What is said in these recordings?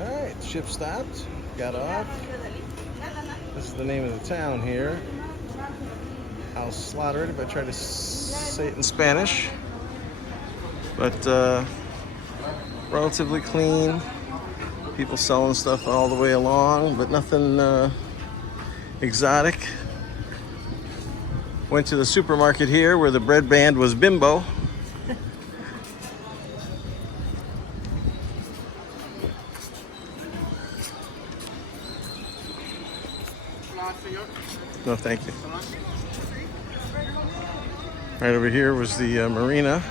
Alright, ship stopped, got off. This is the name of the town here. I'll slaughter it if I try to say it in Spanish. But relatively clean. People selling stuff all the way along, but nothing exotic. Went to the supermarket here where the bread band was Bimbo. No, thank you. Right over here was the marina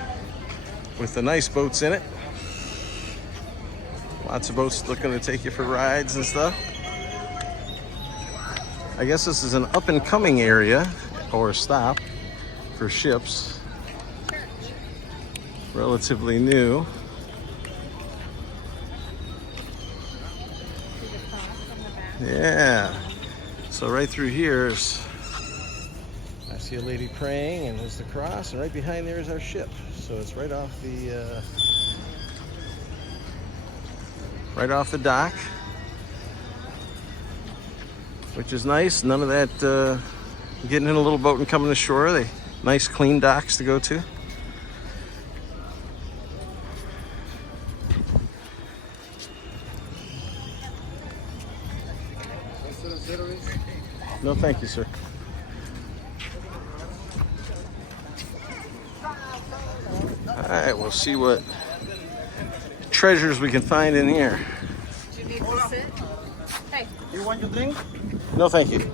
with the nice boats in it. Lots of boats looking to take you for rides and stuff. I guess this is an up and coming area or stop for ships. Relatively new. Yeah. So right through here is, I see a lady praying, and there's the cross, and right behind there is our ship. So it's right off the dock, which is nice. None of that getting in a little boat and coming ashore. They nice clean docks to go to. No, thank you, sir. All right, we'll see what treasures we can find in here. Do you need to sit? Hey. You want your drink? No, thank you.